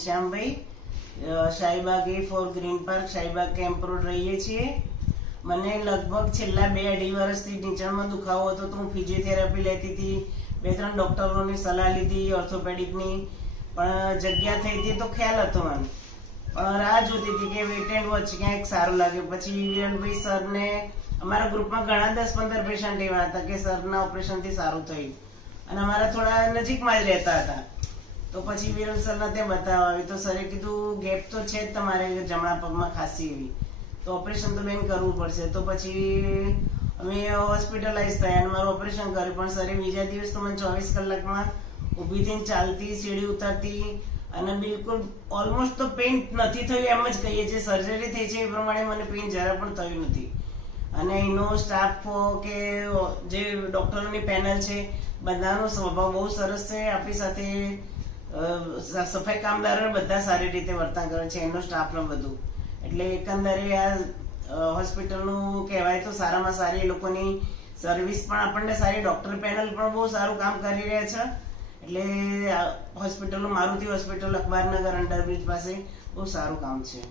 ઘનશ્યામભાઈ, Shahibaug A4 green park, Shahibaug camp road રહીએ છીએ. મને લગભગ છેલ્લા 2-2.5 વર્ષથી નીચળમાં દુખાવો હતો તો હું ફિઝિયોથેરાપી લેતી હતી. 2-3 ડોક્ટરોની સલાહ લીધી ઓર્થોપેડિકની, પણ જગ્યા થઈ હતી તો ખ્યાલ હતો મને, પણ રાહ જોતી હતી કે વેટ એન્ડ વોચ ક્યાંક સારું લાગે. પછી વિરલભાઈ સરને, અમારા ગ્રુપમાં ઘણા 10-15 પેશન્ટ એવા હતા કે સરના ઓપરેશનથી સારું થયું અને અમારા થોડા નજીકમાં જ રહેતા હતા. તો પછી વિરલ સરને ત્યાં બતાવ્યું તો સરે કીધું ગેપ તો છે જ તમારે જમણા પગમાં ખાસી એવી, તો ઓપરેશન તો બેન કરવું પડશે. તો પછી અમે હોસ્પિટલાઇઝ થયા અને મારું ઓપરેશન કર્યું. પણ સરે બીજા દિવસ તો મને 24 કલાકમાં ઊભી થઈને ચાલતી, સીડી ઉતરતી અને બિલકુલ ઓલમોસ્ટ તો પેઇન નથી થયું એમ જ કહીએ. જે સર્જરી થઈ છે એ પ્રમાણે મને પેઇન જરા પણ થયું નથી. અને એનો સ્ટાફ કે જે ડોક્ટરોની પેનલ છે બધાનો સ્વભાવ બહુ સરસ છે. આપણી સાથે સફાઈ કામદારો બધા સારી રીતે વર્તન કરે છે, એનો સ્ટાફ ને બધું. એટલે એકંદરે આ હોસ્પિટલનું કહેવાય તો સારામાં સારી, એ લોકોની સર્વિસ પણ આપણને સારી, ડોક્ટર પેનલ પણ બહુ સારું કામ કરી રહ્યા છે. એટલે હોસ્પિટલનું મારુતિ હોસ્પિટલ અખબારનગર અંડરબ્રિજ પાસે બહુ સારું કામ છે.